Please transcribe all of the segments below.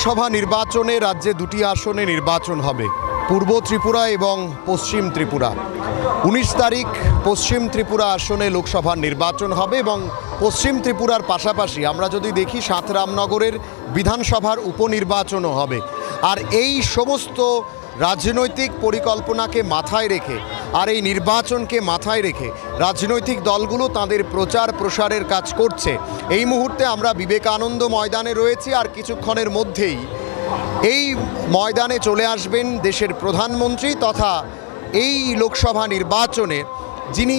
লোকসভা নির্বাচনে রাজ্যে দুটি আসনে নির্বাচন হবে, পূর্ব ত্রিপুরা এবং পশ্চিম ত্রিপুরা। 19 তারিখ পশ্চিম ত্রিপুরা আসনে লোকসভা নির্বাচন হবে এবং পশ্চিম ত্রিপুরার পাশাপাশি আমরা যদি দেখি সাতরামনগরের বিধানসভার উপনির্বাচনও হবে। আর এই সমস্ত রাজনৈতিক পরিকল্পনাকে মাথায় রেখে আর এই নির্বাচনকে মাথায় রেখে রাজনৈতিক দলগুলো তাদের প্রচার প্রসারের কাজ করছে। এই মুহূর্তে আমরা বিবেকানন্দ ময়দানে রয়েছি, আর কিছুক্ষণের মধ্যেই এই ময়দানে চলে আসবেন দেশের প্রধানমন্ত্রী তথা এই লোকসভা নির্বাচনে যিনি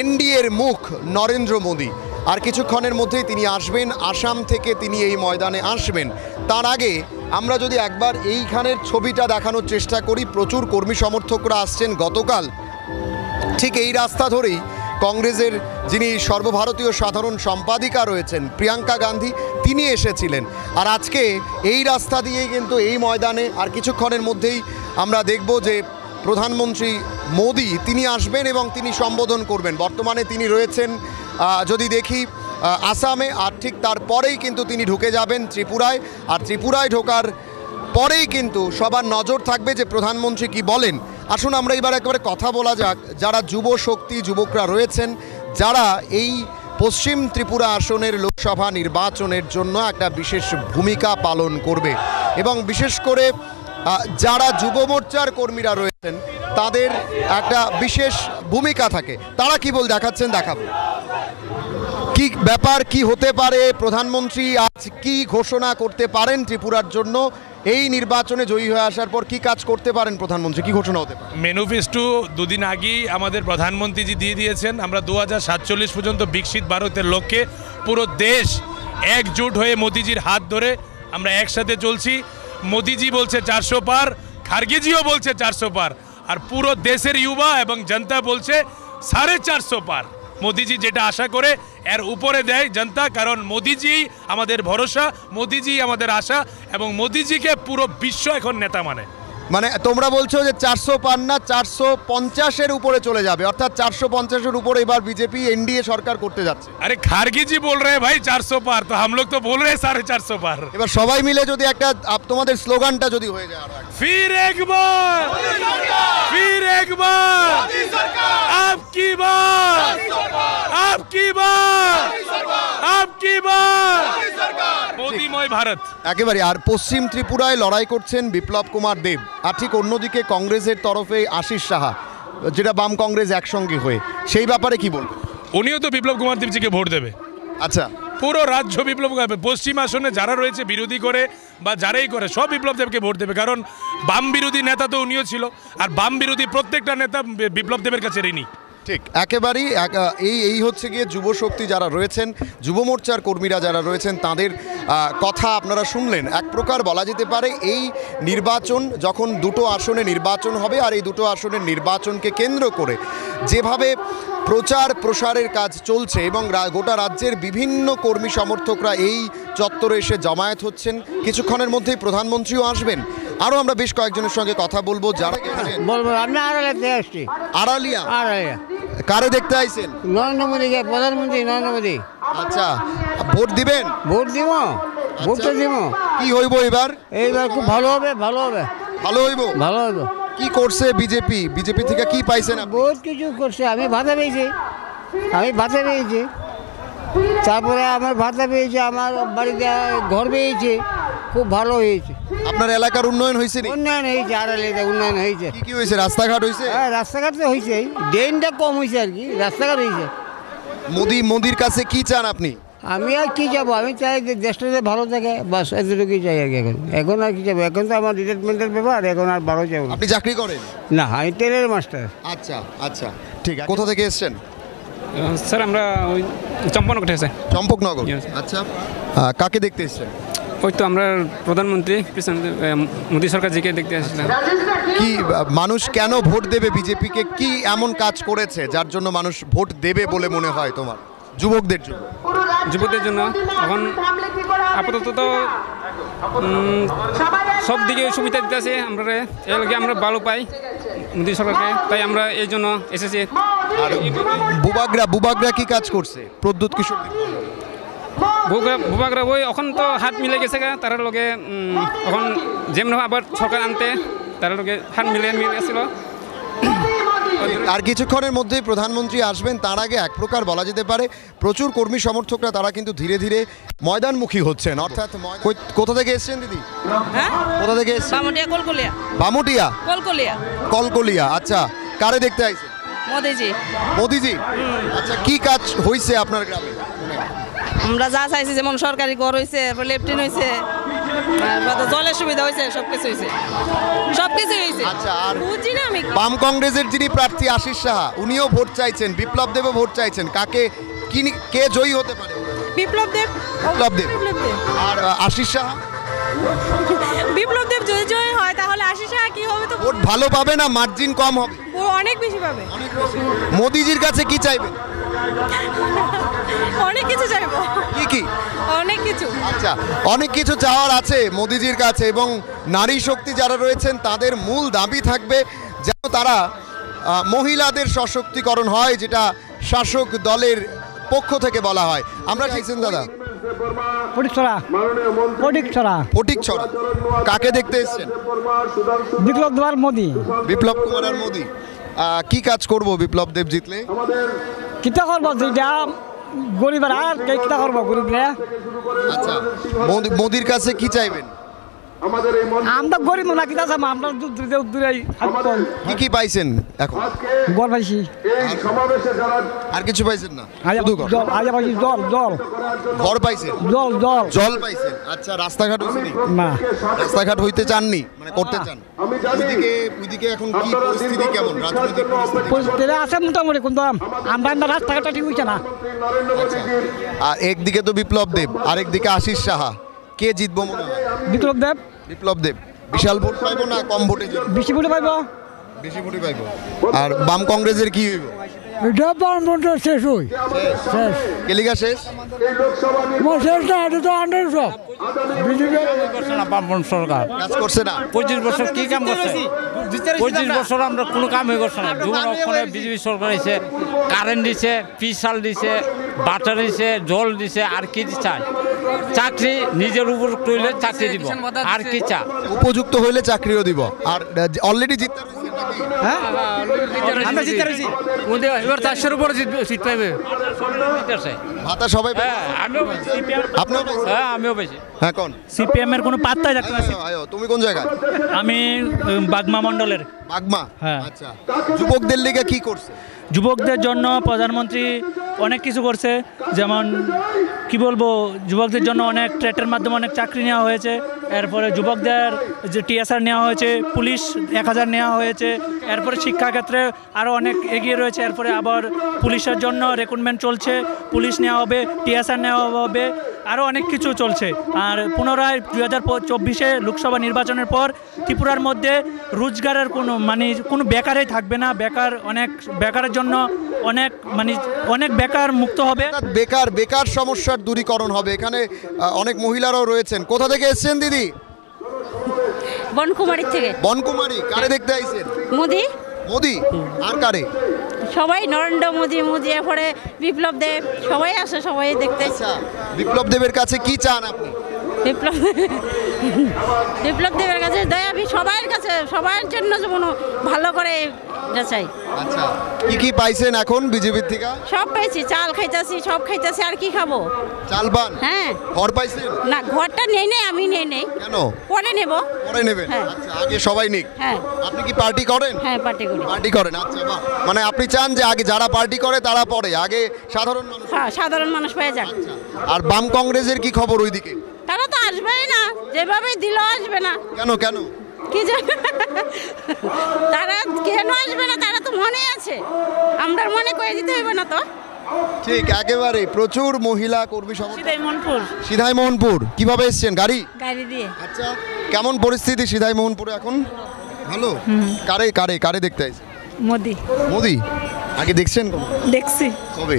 এনডিএর মুখ নরেন্দ্র মোদী। আর কিছুক্ষণের মধ্যেই তিনি আসবেন, আসাম থেকে তিনি এই ময়দানে আসবেন। তার আগে আমরা যদি একবার এইখানের ছবিটা দেখানোর চেষ্টা করি, প্রচুর কর্মী সমর্থকরা আসছেন। গতকাল ঠিক এই রাস্তা ধরেই কংগ্রেসের যিনি সর্বভারতীয় সাধারণ সম্পাদিকা রয়েছেন প্রিয়াঙ্কা গান্ধী, তিনি এসেছিলেন। আর আজকে এই রাস্তা দিয়েই কিন্তু এই ময়দানে আর কিছুক্ষণের মধ্যেই আমরা দেখব যে প্রধানমন্ত্রী মোদী তিনি আসবেন এবং তিনি সম্বোধন করবেন। বর্তমানে তিনি রয়েছেন যদি দেখি আসামে, আর ঠিক তারপরেই কিন্তু তিনি ঢুকে যাবেন ত্রিপুরায়। আর ত্রিপুরায় ঢোকার পরেই কিন্তু সবার নজর থাকবে যে প্রধানমন্ত্রী কি বলেন। আসুন আমরা এবার একেবারে কথা বলা যাক যারা যুব শক্তি যুবকরা রয়েছেন, যারা এই পশ্চিম ত্রিপুরা আসনের লোকসভা নির্বাচনের জন্য একটা বিশেষ ভূমিকা পালন করবে এবং বিশেষ করে যারা যুব মোর্চার কর্মীরা রয়েছেন তাদের একটা বিশেষ ভূমিকা থাকে। তারা কি বল দেখাচ্ছেন, দেখাবো কি ব্যাপার, কি হতে পারে, প্রধানমন্ত্রী আজ কি ঘোষণা করতে পারেন ত্রিপুরার জন্য, এই নির্বাচনে জয়ী হয়ে আসার পর কি কাজ করতে পারেন প্রধানমন্ত্রী, কি ঘোষণা হতে পারে। ম্যানিফেস্টো দুদিন আগেই আমাদের প্রধানমন্ত্রীজি দিয়ে দিয়েছেন। আমরা 2047 পর্যন্ত বিকশিত ভারতের লক্ষ্যে পুরো দেশ একজোট হয়ে মোদিজির হাত ধরে আমরা একসাথে চলছি। মোদিজি বলছে 400 পার, খার্গেজিও বলছে 400 পার, আর পুরো দেশের যুবা এবং জনতা বলছে 450 পার। মোদিজি যেটা আশা করে এর উপরে দেয় জনতা, কারণ মোদিজি আমাদের ভরসা, মোদিজি আমাদের আশা, এবং মোদিজিকে পুরো বিশ্ব এখন নেতা মানে তোমরা বলছো যে 400 পার না 450-এর উপরে চলে যাবে, অর্থাৎ 450-এর উপরে এবার বিজেপি এনডিএ সরকার করতে যাচ্ছে। আরে খার্গেজি বল রে ভাই 400 পার, তো हम लोग तो बोल रहे हैं 450 পার। এবার সবাই মিলে যদি একটা তোমাদের স্লোগানটা যদি হয়ে যায়, फिर एक बार फिर एक बार आपकी बार आपकी बार आपकी बार মোদিময় ভারত। একেবারে। আর পশ্চিম ত্রিপুরায় লড়াই করছেন বিপ্লব কুমার দেব, আর ঠিক অন্যদিকে কংগ্রেসের তরফে আশিস সাহা, যেটা বাম কংগ্রেস একসঙ্গে হয়ে, সেই ব্যাপারে কি বলবো। উনিও তো বিপ্লব কুমার দেবজিকে ভোট দেবে। আচ্ছা, পুরো রাজ্য বিপ্লব করবে। পশ্চিম আসনে যারা রয়েছে বিরোধী করে বা যারাই করে সব বিপ্লব দেবকে ভোট দেবে, কারণ বাম বিরোধী নেতা তো উনিও ছিল, আর বাম বিরোধী প্রত্যেকটা নেতা বিপ্লব দেবের কাছে ঋণী। ঠিক একেবারেই। এই হচ্ছে গিয়ে যুব শক্তি যারা রয়েছেন, যুব মোর্চার কর্মীরা যারা রয়েছেন, তাদের কথা আপনারা শুনলেন। এক প্রকার বলা যেতে পারে এই নির্বাচন যখন দুটো আসনে নির্বাচন হবে, আর এই দুটো আসনের নির্বাচনকে কেন্দ্র করে যেভাবে প্রচার প্রসারের কাজ চলছে এবং গোটা রাজ্যের বিভিন্ন কর্মী সমর্থকরা এই চত্বরে এসে জমায়েত হচ্ছেন, কিছুক্ষণের মধ্যেই প্রধানমন্ত্রীও আসবেন। আরও আমরা বেশ কয়েকজনের সঙ্গে কথা বলবো যারা বলবো। আমি আড়ালিয়াতে আসছি। আড়ালিয়া? আড়ালিয়া। কারে দেখতে আইছেন? নরেন্দ্র মোদীকে, প্রধানমন্ত্রী নরেন্দ্র মোদী। আচ্ছা, ভোট দিবেন? ভোট দিব, ভোটটা দিব। কি হইব এবার? এইবার খুব ভালো হবে, ভালো হবে, ভালো হইব, ভালো হইব। কি করছে বিজেপি? বিজেপি থেকে কি পাইছেন? বহুত কিছু করছে। আমি ভাতা পেয়েছি, তারপরে আমার ভাতা পেয়েছে, আমার বাড়িতে ঘর পেয়েছে, খুব ভালো হয়েছে। আপনার এলাকার উন্নয়ন হয়েছে? উন্নয়ন হয়েছে, আড়ালিয়াতে উন্নয়ন হয়েছে। কি হয়েছে? রাস্তাঘাট হয়েছে? হ্যাঁ, রাস্তাঘাট তো হয়েছে, ড্রেনটা কম হয়েছে আর কি, রাস্তাঘাট হয়েছে। মোদির কাছে কি চান আপনি? আমি আর কি যাবো, আমি চাই যে দেশটা যে ভালো থাকে, বাস এতটুকুই চাই আর কি। এখন আর কি যাবো, এখন তো আমার রিটায়ারমেন্টের ব্যাপার, এখন আর ভালো যাবো। আপনি চাকরি করেন? না, আমি টেলের মাস্টার। আচ্ছা আচ্ছা, ঠিক আছে। কোথা থেকে এসছেন? স্যার আমরা ওই চম্পকনগর থেকে। চম্পকনগর। আচ্ছা, কাকে দেখতে এসছেন? ওই তো আমরা প্রধানমন্ত্রী মোদী সরকারজিকে দেখতে আসছিলাম। কি মানুষ কেন ভোট দেবে বিজেপিকে? কি এমন কাজ করেছে যার জন্য মানুষ ভোট দেবে বলে মনে হয় তোমার? যুবকদের জন্য? যুবকদের জন্য এখন আপাতত তো সব দিকে সুবিধা দিতে আছে আমরা, এর লগে আমরা ভালো পাই মোদী সরকারকে, তাই আমরা এই জন্য এসেছি। আর বুবাগরা কি কাজ করছে? প্রদ্যুৎ কিশোর ভূভাগরা বই এখন তো হাত মিলে গেছে গা তার লগে এখন যেমন আবার সরকার আনতে তার লগে হাত মিলে গেছিল। আর কিছুক্ষণের মধ্যেই প্রধানমন্ত্রী আসবেন, তার আগে এক প্রকার বলা যেতে পারে প্রচুর কর্মী সমর্থকরা তারা কিন্তু ধীরে ধীরে ময়দানমুখী হচ্ছেন। অর্থাৎ কোথা থেকে এসেছেন দিদি? হ্যাঁ, কোথা থেকে এসেছেন? বামুটিয়া কলকলিয়া। বামুটিয়া কলকলিয়া। কলকলিয়া, আচ্ছা। কারে দেখতে আইছেন? মোদিজি। মোদিজি, আচ্ছা। কি কাজ হইছে আপনার গ্রামে? আমরা যা চাইছি, যেমন সরকারি ঘর হয়েছে, লেফটিন হয়েছে, জলের সুবিধা হয়েছে, সবকিছু হয়েছে, সবকিছু হয়েছে। আচ্ছা, আর বুঝি না আমি। বাম কংগ্রেসের যিনি প্রার্থী আশিস সাহা, উনিও ভোট চাইছেন, বিপ্লব দেবও ভোট চাইছেন। কে জয়ী হতে পারে? বিপ্লব দেব। বিপ্লব দেব। বিপ্লব দেব। আর আশিস সাহা? বিপ্লব দেব যদি জয় হয় তাহলে আশিস সাহা কি হবে? তো ভোট ভালো পাবে না মার্জিন কম হবে? ও অনেক বেশি পাবে। মোদিজির কাছে কি চাইবেন? অনেক কিছু চাইবো। কি? অনেক কিছু। আচ্ছা, অনেক কিছু চাওয়ার আছে মোদিজির কাছে, এবং নারী শক্তি যারা রয়েছেন তাদের মূল দাবি থাকবে যেন তারা মহিলাদের সশক্তিকরণ হয়, যেটা শাসক দলের পক্ষ থেকে বলা হয়। আমরা চাইছেন দাদা ফটিক ছড়া কাকে দেখতে এসেছেন? বিপ্লব দেওয়ার মোদি। বিপ্লব কুমার আর মোদি। কি কাজ করব বিপ্লব দেব জিতলে? কিতা করবো যেটা গরিবের, আর কিতা করবো গরিবরা? আচ্ছা, মোদির কাছে কি চাইবেন? আমরা গরিব না, কিতা চাইবো? আমরা দূরে কি পাইছেন এখন? গড় পাইছি। আর কিছু পাইছেন না? আয়া পাইছি জল। ঘর পাইছেন? জল পাইছেন। আচ্ছা, রাস্তাঘাট হইছে না, রাস্তাঘাট হইতে চাননি, মানে করতে চান? ওইদিকে এখন কি পরিস্থিতি, কেমন রাজনৈতিক পরিস্থিতি? আছে মোটামুটি, কিন্তু আমরা রাস্তাঘাটটা ঠিক হইছে না। আর একদিকে তো বিপ্লব দেব, আরেকদিকে আশিস সাহা, কে জিতবো মনে হয়? বিপ্লব দেব। বিপ্লব দেব। বিশাল ভোট পাইবো না কম ভোটে জিতবো? বেশি ভোটে পাইব। বেশি ভোটে পাইবো। আর বাম কংগ্রেসের কি হইব? এটা পার্লামেন্ট শেষ হই। শেষ কেলিগা শেষ? শেষ না, এটা তো আন্ডার সব বিজেপি করছে না। বামপন সরকার কাজ করছে না। 25 বছর কি কাম করছে? 25 বছর আমরা কোনো কামই করছে না। যখন ওখানে বিজেপি সরকার এসে কারেন্ট দিছে, পিসাল দিছে, বাটার দিছে, জল দিছে, আর কি চাই? চাকরি নিজের উপর তৈলে চাকরি দিব, আর কি চা? উপযুক্ত হইলে চাকরিও দিব। আর অলরেডি জিততে আমরা জিতে রয়েছি। এবার 400-এর উপরে সিট পাইবে। ভাতা সবাই পায়? আমিও পাইছি। আপনিও পাইছেন? হ্যাঁ, আমিও পাইছি। হ্যাঁ, কোন সিপিএম এর কোনো পাত্তাই থাকতে না। তুমি কোন জায়গায়? আমি বাগমা মণ্ডলের। বাগমা? হ্যাঁ। আচ্ছা, যুবকদের লিগে কি করছে? যুবকদের জন্য প্রধানমন্ত্রী অনেক কিছু করছে, যেমন কি বলবো, যুবকদের জন্য অনেক ট্রেটের মাধ্যমে অনেক চাকরি নেওয়া হয়েছে। এরপরে যুবকদের যে টিএসআর নেওয়া হয়েছে, পুলিশ 1000 নেওয়া হয়েছে। এরপরে শিক্ষাক্ষেত্রে আরও অনেক এগিয়ে রয়েছে। এরপরে আবার পুলিশের জন্য রিক্রুটমেন্ট চলছে, পুলিশ নেওয়া হবে, টিএসআর নেওয়া হবে, আরও অনেক কিছু চলছে। আর পুনরায় 2024 লোকসভা নির্বাচনের পর ত্রিপুরার মধ্যে রোজগারের কোনো বেকারই থাকবে না। বেকারের জন্য অনেক বেকার মুক্ত হবে। বেকার সমস্যার দূরীকরণ হবে। এখানে অনেক মহিলারাও রয়েছেন। কোথা থেকে এসেছেন দিদি? বনকুমারী থেকে। বনকুমারী। কারে দেখতে আইছেন? মোদি। আর কারে? সবাই নরেন্দ্র মোদি, এরপরে বিপ্লব দেব, সবাই আসে, সবাই দেখতে। আচ্ছা, বিপ্লব দেবের কাছে কি চান আপনি? বিপ্লব দেবের কাছে দয়া, সবার কাছে, সবার জন্য যেমন ভালো করে চাই। আচ্ছা, কি পাইছেন এখন বিজেপির থেকে? সব পাইছি, চাল খাইতেছি, সব খাইতেছি, আর কি খাবো? চাল পান? হ্যাঁ। ঘর পাইছেন? না, ঘরটা নেই, আমি নেই। কেন? পরে নেব। পরে নেবেন? হ্যাঁ। আচ্ছা, আগে সবাই নিক। হ্যাঁ। আপনি কি পার্টি করেন? হ্যাঁ, পার্টি করি। পার্টি করেন, আচ্ছা, বাহ। মানে আপনি চান যে আগে যারা পার্টি করে তারা পরে, আগে সাধারণ মানুষ? হ্যাঁ, সাধারণ মানুষ পেয়ে যাক। আর বাম কংগ্রেসের কি খবর ওইদিকে? তারা তো আসবেই না, যেভাবে দিল আসবে না। কেন? কি জানি তারা কেন আসবে না? তারা তো মনে আছে, আমরা মনে করে দিতে হইবে না তো? ঠিক, একেবারে। প্রচুর মহিলা কর্মী সমর্থক। সিধাই মোহনপুর। কিভাবে এসেছেন? গাড়ি দিয়ে। আচ্ছা, কেমন পরিস্থিতি সিধাই মোহনপুরে এখন? ভালো। কারে দেখতে আইছেন? মোদি। আগে দেখছেন? দেখছি। কবে?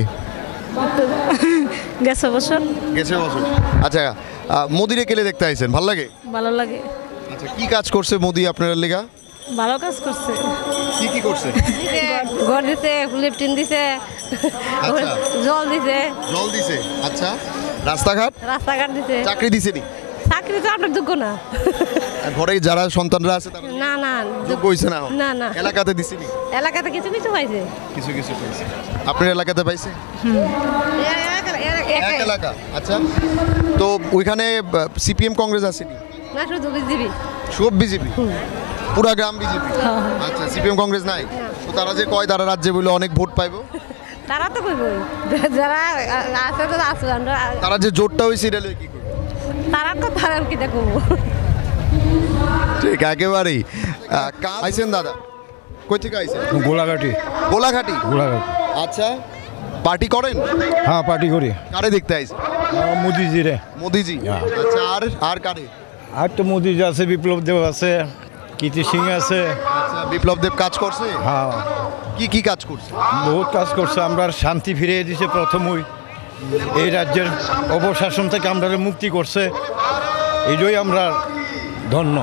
গেছে বছর। আচ্ছা, মোদিরে কেলে দেখতে আইছেন? ভালো লাগে? ভালো লাগে। আচ্ছা, কি কাজ করছে মোদি আপনার লেগা? ভালো কাজ করছে। কি করছে? ঘর দিছে, লেফটিন দিছে, আচ্ছা। জল দিছে। আচ্ছা, রাস্তাঘাট রাস্তাঘাট দিতে চাকরি দিছেনি? চাকরি তো আপনার যোগ্য না। আর ঘরে যারা সন্তানরা আছে তারা না না যোগ্য হইছে না? না, না। এলাকাতে দিছেনি? এলাকাতে কিছু কিছু পাইছে। কিছু কিছু পাইছে। আপনার এলাকাতে পাইছে? এক এলাকা। আচ্ছা, তো ওইখানে সিপিএম কংগ্রেস আসেনি? না, শুধু বিজেপি। সব বিজেপি? পুরা গ্রাম বিজেপি? আচ্ছা, সিপিএম কংগ্রেস নাই? তো তারা যে কয় তারা রাজ্যে বলে অনেক ভোট পাইবো, তারা তো কইবই, যারা আছে তো আছে, আমরা তারা যে জোটটা হয়েছে এটা লইয়া কি করবে? তারা তো তারা কি দেখবো। ঠিক একেবারেই। আইছেন দাদা, কই থেকে আইছেন? গোলাঘাটি। গোলাঘাটি? গোলাঘাটি। আচ্ছা, পার্টি করেন? হ্যাঁ, পার্টি করি। কারে দেখতে আইছেন? মোদিজি রে। মোদিজি? হ্যাঁ। আচ্ছা, আর কারে? আর তো মোদিজি আছে, বিপ্লব দেব আছে, কীর্তি সিং আছে। আচ্ছা, বিপ্লব দেব কাজ করছে? হ্যাঁ, কি কাজ করছে? বহুত কাজ করছে। আমরা শান্তি ফিরিয়ে দিছে প্রথমই, এই রাজ্যের অপশাসন থেকে আমরা মুক্তি করছে, এইটাই আমরা ধন্য।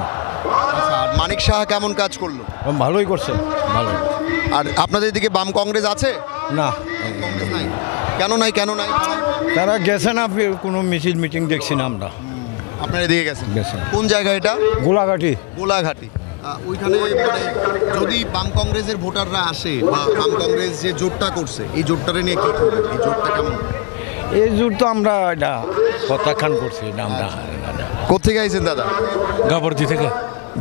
আচ্ছা, আর মানিক সাহা কেমন কাজ করলো? ভালোই করছে, ভালো। আর আপনাদের দিকে বাম কংগ্রেস আছে? না, নাই। কেন নাই? তারা গেছে না, কোনো মিছিল মিটিং দেখছি না আমরা। আপনার এদিকে গেছেন? গেছে। কোন জায়গা এটা? গোলাঘাটি। গোলাঘাটি। ওইখানে মানে যদি বাম কংগ্রেসের ভোটাররা আসে বা বাম কংগ্রেস যে জোটটা করছে, এই জোটটারে নিয়ে কি করবেন? এই জোটটা কেমন? এই জোট তো আমরা এটা প্রত্যাখ্যান করছি, এটা আমরা। কোথেকে আইছেন দাদা? গাবর্দি থেকে।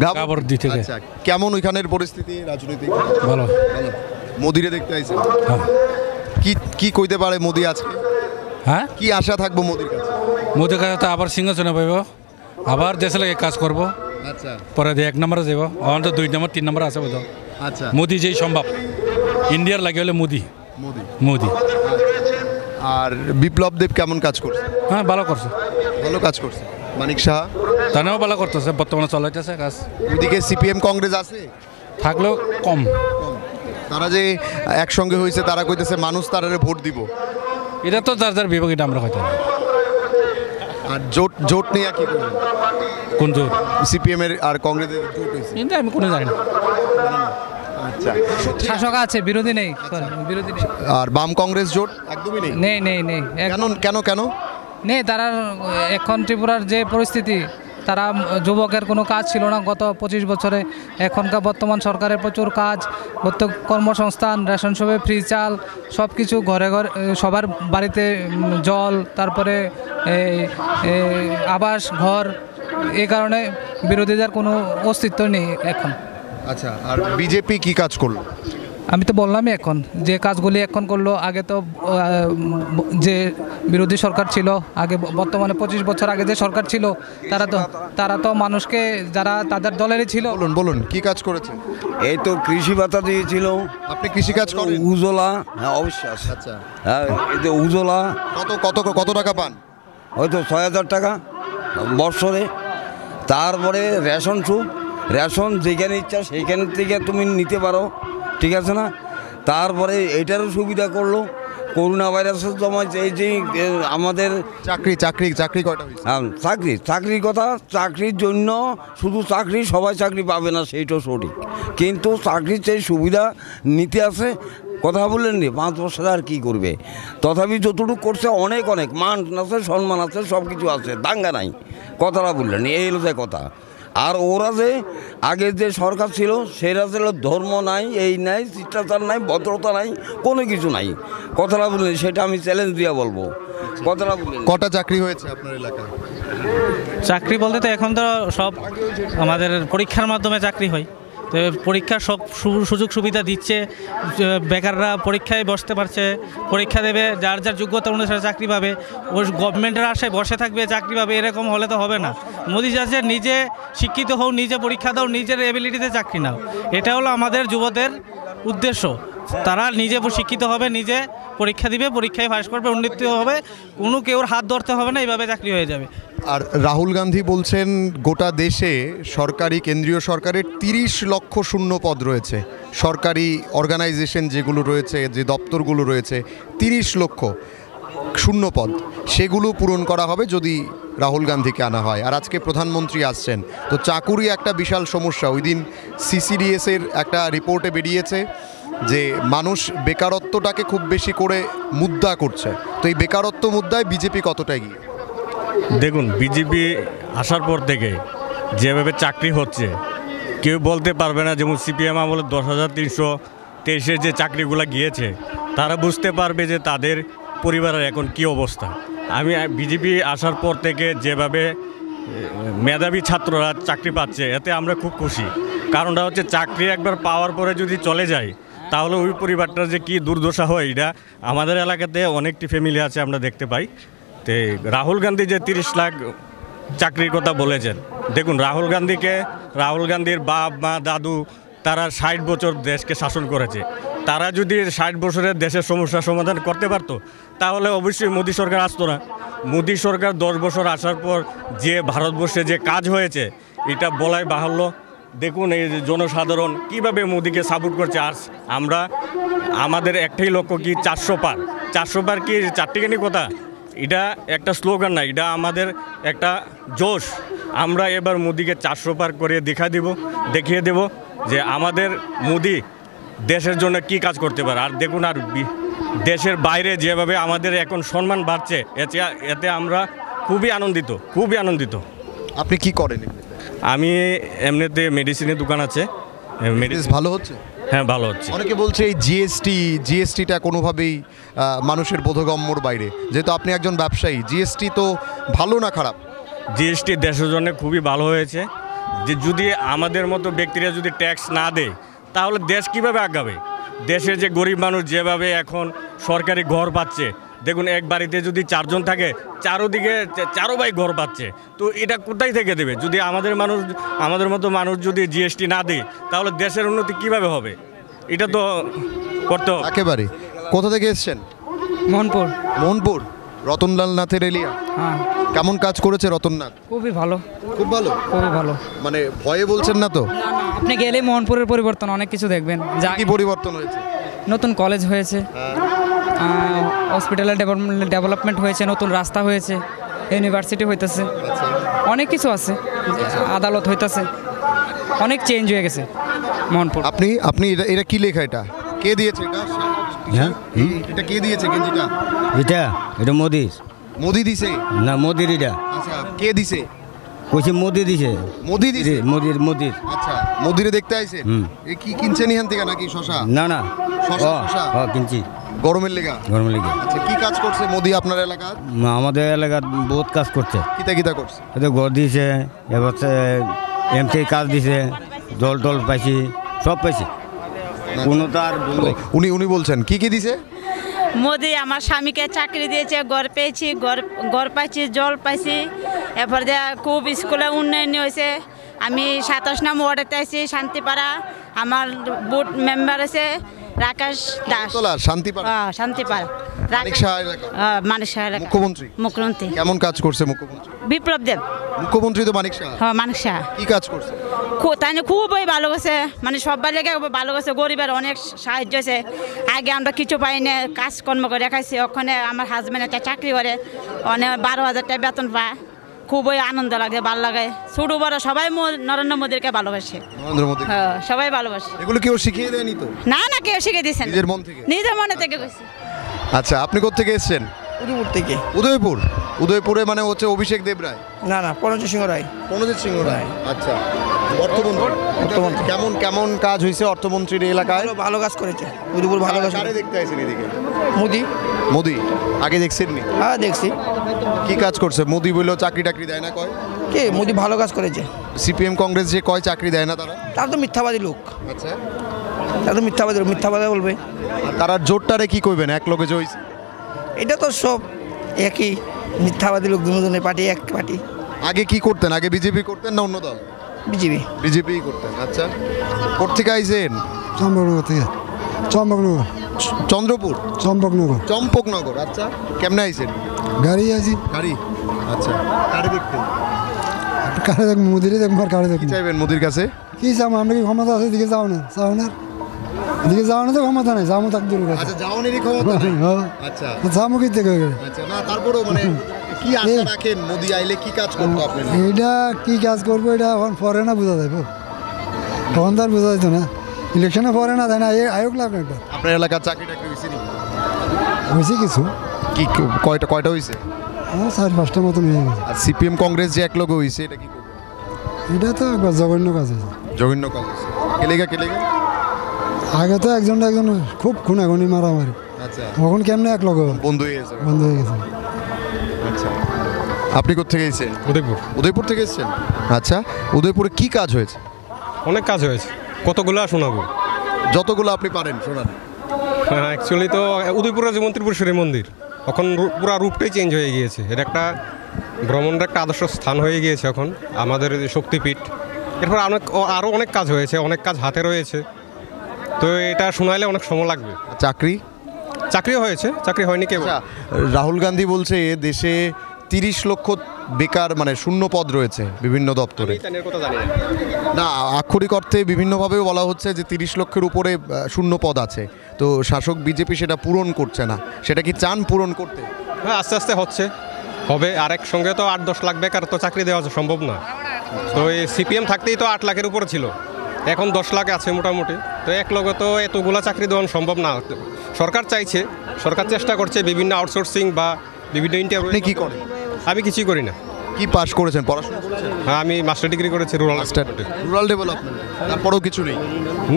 গাবর্দি থেকে। আচ্ছা, কেমন ওইখানের পরিস্থিতি রাজনৈতিক? ভালো। মোদিরে দেখতে আইছেন? হ্যাঁ। কি কইতে পারে মোদি আজকে? হ্যাঁ, কি আশা থাকবো মোদির কাছে? মোদির কাছে তো আবার সিংহাসনে পাইব, আবার দেশে লাগে কাজ করব, আচ্ছা পরে দিয়ে 1 নম্বরে যাব, এখন তো 2 নম্বর 3 নম্বরে আছে বোধ। আচ্ছা, মোদি যেই সম্ভব ইন্ডিয়ার লাগে হলে মোদি। মোদি। আর বিপ্লব দেব কেমন কাজ করছে? হ্যাঁ, ভালো করছে। ভালো কাজ করছে। মানিক সাহা? তানেও ভালো করতেছে, বর্তমানে চলাইতেছে কাজ। ওইদিকে সিপিএম কংগ্রেস আছে? থাকলেও কম। তারা যে একসঙ্গে হয়েছে, তারা কইতেছে মানুষ তারারে ভোট দিব। এটা তো যার যার বিভাগ, এটা আমরা হয়তো। আর জোট নিয়ে কি করবেন? কোন জোট? সিপিএম এর আর কংগ্রেসের জোট হয়েছে? কিন্তু আমি কোনো জানি না। আচ্ছা, শাসক আছে, বিরোধী নেই। বিরোধী নেই। আর বাম কংগ্রেস জোট একদমই নেই? নেই নেই নেই। কেন নেই, তারা এখন ত্রিপুরার যে পরিস্থিতি, তারা যুবকের কোনো কাজ ছিল না গত 25 বছরে। এখনকার বর্তমান সরকারের প্রচুর কাজ, প্রত্যেক কর্মসংস্থান, রেশন শপে ফ্রি চাল, সব কিছু ঘরে ঘরে, সবার বাড়িতে জল, তারপরে আবাস ঘর। এই কারণে বিরোধীদের কোনো অস্তিত্ব নেই এখন। আচ্ছা, আর বিজেপি কি কাজ করলো? আমি তো বললামই এখন যে কাজগুলি এখন করলো। আগে তো যে বিরোধী সরকার ছিল, আগে বর্তমানে 25 বছর আগে যে সরকার ছিল, তারা তো মানুষকে, যারা তাদের দলেরই ছিল। বলুন কি কাজ করেছে? এই তো কৃষি ভাতা দিয়েছিল। আপনি কৃষি কাজ করেন? উজ্জ্বলা, হ্যাঁ অবশ্যই আছে। আচ্ছা, হ্যাঁ, এই যে উজ্জ্বলা। কত টাকা পান? হয়তো 6000 টাকা বৎসরে। তারপরে রেশন যেখানে ইচ্ছা সেইখান থেকে তুমি নিতে পারো, ঠিক আছে না? তারপরে এটারও সুবিধা করলো, করোনা ভাইরাসের সময় এই যে আমাদের চাকরি কয়টা হয়েছে? চাকরির কথা, চাকরির জন্য শুধু সবাই চাকরি পাবে না, সেইটাও সঠিক, কিন্তু চাকরির সেই সুবিধা নিতে আসে। কথা বললেন নি 5 বছরে আর কি করবে, তথাপি যতটুকু করছে অনেক মান আছে, সম্মান আছে, সব কিছু আছে, দাঙ্গা নাই। কথাটা বললেন, এই হলো যে কথা। আর ওরা যে আগে যে সরকার ছিল, সেটা ছিল ধর্ম নাই, এই নাই, শিষ্টাচার নাই, ভদ্রতা নাই, কোনো কিছু নাই। কথাটা বললেন, সেটা আমি চ্যালেঞ্জ দিয়ে বলবো। কথাটা বললেন। কটা চাকরি হয়েছে আপনার এলাকায়? চাকরি বলতে তো এখন তো সব আমাদের পরীক্ষার মাধ্যমে চাকরি হয়। তো পরীক্ষার সব সুযোগ সুবিধা দিচ্ছে, বেকাররা পরীক্ষায় বসতে পারছে, পরীক্ষা দেবে, যার যার যোগ্যতা অনুসারে চাকরি পাবে। ওই গভর্নমেন্টের আশায় বসে থাকবে, চাকরি পাবে, এরকম হলে তো হবে না। মোদি চাচ্ছে নিজে শিক্ষিত হও, নিজে পরীক্ষা দাও, নিজের এবিলিটিতে চাকরি নাও। এটা হলো আমাদের যুবদের উদ্দেশ্য। তারা নিজে শিক্ষিত হবে, নিজে পরীক্ষা দিবে, পরীক্ষায় পাস করবে, উন্নতি হবে, কেউর হাত ধরতে হবে না, এইভাবে চাকরি হয়ে যাবে। আর রাহুল গান্ধী বলছেন গোটা দেশে কেন্দ্রীয় সরকারের 30 লক্ষ শূন্য পদ রয়েছে। সরকারি অর্গানাইজেশন যেগুলো রয়েছে, যে দপ্তরগুলো রয়েছে, 30 লক্ষ শূন্য পদ, সেগুলো পূরণ করা হবে যদি রাহুল গান্ধীকে আনা হয়। আর আজকে প্রধানমন্ত্রী আসছেন, তো চাকুরি একটা বিশাল সমস্যা। ওই দিন CCDS-এর একটা রিপোর্টে বেরিয়েছে যে মানুষ বেকারত্বটাকে খুব বেশি করে মুদ্রা করছে। তো এই বেকারত্ব মুদ্রায় বিজেপি কতটা এগিয়ে? দেখুন বিজেপি আসার পর থেকে যেভাবে চাকরি হচ্ছে কেউ বলতে পারবে না, যেমন সিপিএম আমলে 10,323 যে চাকরিগুলো গিয়েছে তারা বুঝতে পারবে যে তাদের পরিবারের এখন কি অবস্থা। আমি বিজেপি আসার পর থেকে যেভাবে মেধাবী ছাত্ররা চাকরি পাচ্ছে এতে আমরা খুব খুশি। কারণটা হচ্ছে চাকরি একবার পাওয়ার পরে যদি চলে যায় তাহলে ওই পরিবারটার যে কি দুর্দশা হয় এটা আমাদের এলাকাতে অনেকটি ফ্যামিলি আছে আমরা দেখতে পাই। তো রাহুল গান্ধী যে 30 লাখ চাকরির কথা বলেছেন, দেখুন রাহুল গান্ধীর বাপ মা দাদু তারা 60 বছর দেশকে শাসন করেছে। তারা যদি 60 বছরের দেশের সমস্যার সমাধান করতে পারতো তাহলে অবশ্যই মোদী সরকার আসতো না। মোদী সরকার 10 বছর আসার পর যে ভারতবর্ষে যে কাজ হয়েছে এটা বলাই বাহুল্য। দেখুন এই জনসাধারণ কিভাবে মোদীকে সাপোর্ট করছে। আর আমরা আমাদের একটাই লক্ষ্য কি 400 পার কি চারটিখানি কথা, এটা একটা স্লোগান না, এটা আমাদের একটা জোশ। আমরা এবার মোদীকে 400 পার করে দেখিয়ে দেব যে আমাদের মোদী দেশের জন্য কি কাজ করতে পারে। আর দেখুন আর দেশের বাইরে যেভাবে আমাদের এখন সম্মান বাড়ছে এতে আমরা খুবই আনন্দিত। আপনি কি করেন? আমি এমনিতে মেডিসিনের দোকান আছে। মেডিসিন ভালো হচ্ছে? হ্যাঁ ভালো হচ্ছে। অনেকে বলছে এই জিএসটিটা কোনোভাবেই মানুষের বোধগম্যর বাইরে, যেহেতু আপনি একজন ব্যবসায়ী, জিএসটি তো ভালো না খারাপ? জিএসটি দেশের জন্য খুবই ভালো হয়েছে। যে যদি আমাদের মতো ব্যক্তিরা যদি ট্যাক্স না দেয় তাহলে দেশ কিভাবে আগাবে। দেশের যে গরিব মানুষ যেভাবে এখন সরকারি ঘর পাচ্ছে, দেখুন এক বাড়িতে যদি 4 জন থাকে চারোদিকে 4 ভাই ঘর পাচ্ছে, তো এটা কোথায় থেকে দেবে? যদি আমাদের মতো মানুষ যদি জিএসটি না দেয় তাহলে দেশের উন্নতি কিভাবে হবে? এটা তো করতে হবে। একেবারে। কোথা থেকে এসেছেন? মোহনপুর। রতনলাল নাথের এলিয়া। হ্যাঁ। কেমন কাজ করেছে রতননাথ? খুবই ভালো। খুব ভালো। মানে ভয়ে বলছেন না তো? আপনি গেলে মোহনপুরের পরিবর্তন অনেক কিছু দেখবেন। কি পরিবর্তন হয়েছে? নতুন কলেজ হয়েছে, হসপিটালের ডেভেলপমেন্ট হয়েছে, নতুন রাস্তা হয়েছে, ইউনিভার্সিটি হইতেছে, অনেক কিছু আছে, আদালত হইতেছে, অনেক চেঞ্জ হয়ে গেছে মোহনপুর। আপনি এটা কি লেখা? এটা কে দিয়েছে? এটা কে দিয়েছে গেঞ্জিটা? এটা মোদি দিছে না, মোদির এটা। আচ্ছা, কে দিছে? কইছে মোদি দিছে। মোদির। আচ্ছা, মোদিরে দেখতে আইছেন? এই কি কিনছেন এখান থেকে নাকি শশা? না শশা কিনছি। গরমের লেগা? আচ্ছা, কি কাজ করছে মোদি আপনার এলাকার? আমাদের এলাকার বহুত কাজ করছে। কিতা করছে? ঘর দিয়েছে, এবার এমসি কাজ দিছে, জল টল পাইছি, সব পাইছি। কোনো তার উনি বলছেন কি দিছে? মোদি আমার স্বামীকে চাকরি দিয়েছে, ঘর পেয়েছি, ঘর পাইছি, জল পাইছি, এরপর খুব স্কুলে উন্নয়ন হয়েছে। আমি 27 নম্বর ওয়ার্ডেতে আছি, শান্তিপাড়া। আমার বুথ মেম্বার আছে রাকেশ দাস। শান্তিপাড়া মানিক শাহ এলাকা। মুখ্যমন্ত্রী কেমন কাজ করছে মুখ্যমন্ত্রী? বিপ্লব দেব। মুখ্যমন্ত্রী তো মানিক শাহ। হ্যাঁ, মানিক শাহ। কি কাজ করছে? তাই খুবই ভালো গেছে, মানে সবাই লেগে ভালো গেছে, গরিবের অনেক সাহায্য হয়েছে। আগে আমরা কিছু পাই না, কাজকর্ম করে খাইছি। ওখানে আমার হাজব্যান্ড একটা চাকরি করে, অনেক 12,000 টাকা বেতন পায়। খুবই আনন্দ লাগে, ভালো লাগে। ছোট বড় সবাই নরেন্দ্র মোদীকে ভালোবাসে। হ্যাঁ, সবাই ভালোবাসে। এগুলো কেউ শিখিয়ে দেয়নি তো? না, কেউ শিখিয়ে দিয়েছেন, নিজের মনে থেকে গেছি। আচ্ছা, আপনি কোত্থেকে এসেছেন? উদয়পুর থেকে। উদয়পুরে মানে হচ্ছে অভিষেক দেব রায়? না, প্রণজিৎ সিংহ রায়। আচ্ছা, অর্থমন্ত্রী কেমন কাজ হয়েছে অর্থমন্ত্রীর এলাকায়? ভালো কাজ করেছে উদয়পুর, ভালো কাজ। দেখতে আসেন এদিকে? মোদি আগে দেখছেননি? হ্যাঁ, দেখছি। কি কাজ করছে মোদি? বললো চাকরি টাকরি দেয় না, কয় কে? মোদি ভালো কাজ করেছে। সিপিএম কংগ্রেস যে কয় চাকরি দেয় না, তারা তো মিথ্যাবাদী লোক। আচ্ছা, তারা তো মিথ্যাবাদী বলবে। তারা জোটটারে কি কইবেন? এক লোকে যে হইছে, এটা তো সব একই মিথ্যাবাদী লোক, দুজনের পার্টি, এক পার্টি। আগে কি করতেন? আগে বিজেপি করতেন না অন্য দল? বিজেপি করতেন। আচ্ছা, কোথেকে আইছেন? চম্পকনগর। আচ্ছা, কেমনে আইছেন? গাড়ি। আচ্ছা, কারে দেখতেন? মোদিরে দেখবার। কি চাইবেন মোদির কাছে? কি চাবো? আমরা কি ক্ষমতা আছে? দিকে যাও না তো ক্ষমতা নাই, যাবো তাক দূর। আচ্ছা, যাওনেরই ক্ষমতা নাই। আচ্ছা, যাবো কি থেকে? আচ্ছা, না তারপরেও মানে কি আশা রাখেন মোদি আইলে কি কাজ করবো আপনি? এটা কি কাজ করবো এটা এখন পরে না বোঝা যাবে, তখন তো আর বোঝা যেত না। ইলেকশনে পরে না, তাই না? আয়োগ লাগবে একবার। আপনার এলাকার চাকরি টাকরি হয়েছে? হয়েছে কিছু। কি কয়টা হয়েছে? আমার 4-5টার মতন হয়ে গেছে। আর সিপিএম কংগ্রেস যে এক লগে হয়েছে এটা কি করবেন? এটা তো একবার জঘন্য কাজ আছে। জঘন্য কাজ আছে। কেলেগা আগে তো একজন খুব খুনাখুনি মারামারি, আচ্ছা তখন কেমনে এক লগে বন্ধ হয়ে গেছে। আচ্ছা আপনি কোথেকে এসেছেন? উদয়পুর থেকে এসেছেন। আচ্ছা উদয়পুরে কি কাজ হয়েছে? অনেক কাজ হয়েছে, কতগুলো শোনাবো? যতগুলো আপনি পারেন শোনান। হ্যাঁ, অ্যাকচুয়ালি তো উদয়পুরে যে মন্ত্রীপুরেশ্বরী মন্দির এখন পুরো রূপটাই চেঞ্জ হয়ে গিয়েছে। এটা একটা ভ্রমণের একটা আদর্শ স্থান হয়ে গিয়েছে এখন আমাদের শক্তিপীঠ। এরপর আরও অনেক কাজ হয়েছে, অনেক কাজ হাতে রয়েছে, তো এটা শোনাইলে অনেক সময় লাগবে। চাকরিও হয়েছে, চাকরি হয়নি কেবল। রাহুল গান্ধী বলছে দেশে 30 লক্ষ বেকার মানে শূন্য পদ রয়েছে বিভিন্ন দপ্তরে। না, আক্ষরিক অর্থে বিভিন্নভাবেও বলা হচ্ছে যে 30 লক্ষের উপরে শূন্য পদ আছে, তো শাসক বিজেপি সেটা পূরণ করছে না। সেটা কি চান পূরণ করতে? হ্যাঁ, আস্তে আস্তে হবে। আর এক সঙ্গে তো 8-10 লাখ বেকার তো চাকরি দেওয়া সম্ভব না। তো এই সিপিএম থাকতেই তো 8 লাখের উপরে ছিল, এখন 10 লাখ আছে মোটামুটি। তো এক লগে তো এতগুলা চাকরি দেওয়া সম্ভব না। সরকার চাইছে, সরকার চেষ্টা করছে বিভিন্ন আউটসোর্সিং বা বিভিন্ন ইন্টারভিউ। কি করে? আমি কিছুই করি না। কি পাস করেছেন, পড়াশোনা করেছেন? হ্যাঁ, আমি মাস্টার ডিগ্রি করেছি রুরাল ডেভেলপমেন্ট। তারপরেও কিছু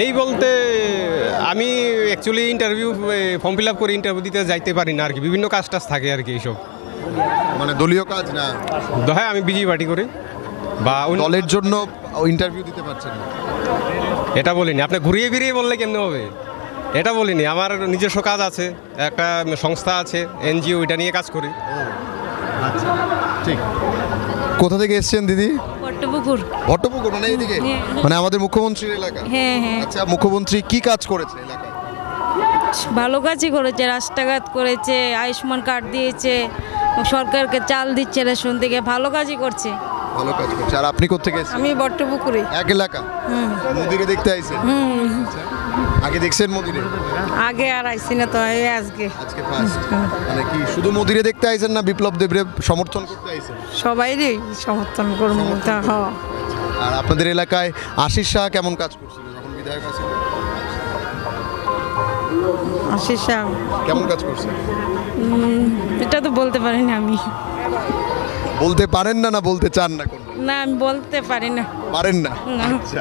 নেই বলতে আমি actually interview form fill up করে ইন্টারভিউ দিতে যাইতে পারি না আর কি, বিভিন্ন কাজ টাজ থাকে আর কি এইসব। মানে দলীয় কাজ না? হ্যাঁ, আমি বিজেপি পার্টি করি। বা দলের জন্য ইন্টারভিউ দিতে পারছেন না? এটা বলিনি। আপনি ঘুরিয়ে ফিরিয়ে বললে কেমনে হবে? এটা বলিনি। আমার নিজস্ব কাজ আছে, একটা সংস্থা আছে, এনজিও, এটা নিয়ে কাজ করি। আচ্ছা ঠিক। কোথা থেকে এসেছেন দিদি? ভট্টপুকুর মানে এইদিকে, মানে আমাদের মুখ্যমন্ত্রীর এলাকা। হ্যাঁ হ্যাঁ। আচ্ছা, মুখ্যমন্ত্রী কি কাজ করেছে এলাকায়? ভালো কাজই করেছে, রাস্তাঘাট করেছে, আয়ুষ্মান কার্ড দিয়েছে, সরকারকে চাল দিচ্ছে রেশন থেকে, ভালো কাজই করছে। ভালো কাজ করছে। আর আপনি কোথা থেকে এসেছেন? আমি ভট্টপুকুরে। এক এলাকা? মোদিরে দেখতে আইছেন? আগে দেখছেন মোদিরে? আগে আর আইছি না তো, আজকে ফার্স্ট। মানে কি শুধু মোদিরে দেখতে আইছেন না বিপ্লব দেবরে সমর্থন করতে আইছেন? সবাইরই সমর্থন করব। আর আপনাদের এলাকায় আশিস শাহ কেমন কাজ করছিল যখন বিধায়ক ছিলেন? আশিস শাহ কেমন কাজ করছে? এটা তো বলতে পারিনি আমি। বলতে পারেন না, না বলতে চান না? না, আমি বলতে পারি না। পারেন না? আচ্ছা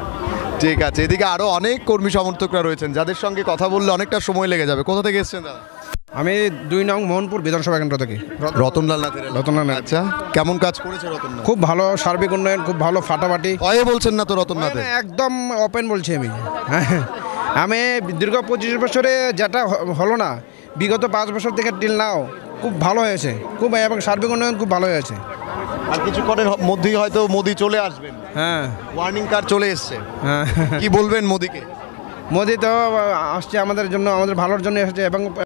ঠিক আছে। এদিকে আরো অনেক কর্মী সমর্থকরা রয়েছেন যাদের সঙ্গে কথা বললে অনেকটা সময় লেগে যাবে। কোথা থেকে এসেছেন দাদা? আমি 2 নং মোহনপুর বিধানসভা কেন্দ্র থেকে। রতনলাল নাথ। আচ্ছা, কেমন কাজ করেছে রতনলাল? খুব ভালো, সার্বিক উন্নয়ন খুব ভালো, ফাটাফাটি। কয়ে বলছেন না তো রতনলাথ? একদম ওপেন বলছি আমি। আমি দীর্ঘ 25 বছরে যেটা হলো না, বিগত 5 বছর থেকে টিল নাও খুব ভালো হয়েছে, খুব, এবং সার্বিক উন্নয়ন খুব ভালো হয়েছে। আর কিছুক্ষণের মধ্যেই হয়তো মোদি চলে আসবেন। হ্যাঁ, ওয়ার্নিং কার্ড চলে এসছে। হ্যাঁ, কি বলবেন মোদিকে? মোদি তো আসছে আমাদের জন্য, আমাদের ভালোর জন্য এসেছে, এবং